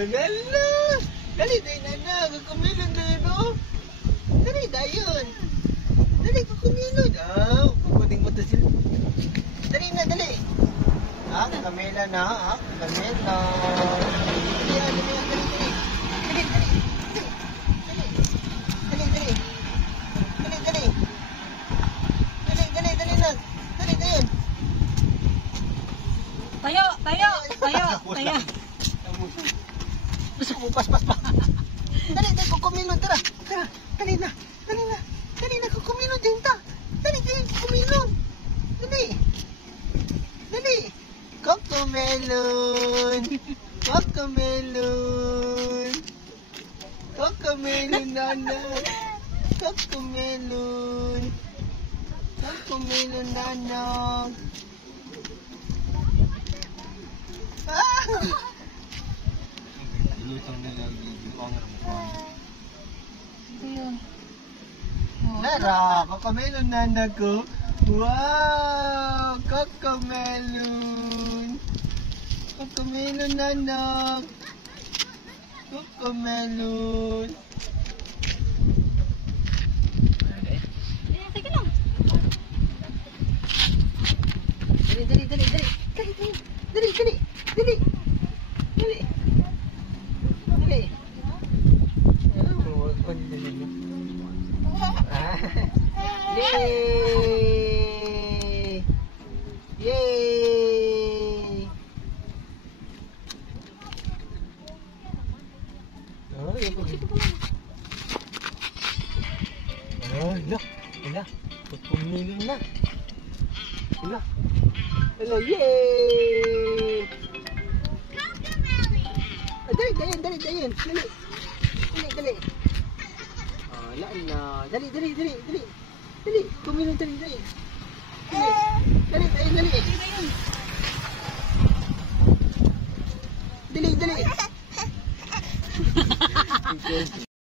Lala. Dali tayo na. Kukumilon tayo, no? Dali tayo. Dali, kukumilon. Kukuning mo to sila. Dali na, dali. Kamela na. Kamela. Dali. Tayo. Gusto ko pas pa. Dali, kukumilon, tara. Dali na, kukumilon din ta. Dali, kukumilon. Dali. Cocomelon, nana. Cocomelon, nana. Lara, Cocomelon nana ko. Wow, Cocomelon nana. Cocomelon. Sige lang. Dali. Yay! Hala. Pumilon na. Hala, yay! Dayan. Dali. Dali. Kumilon, dali. Dali.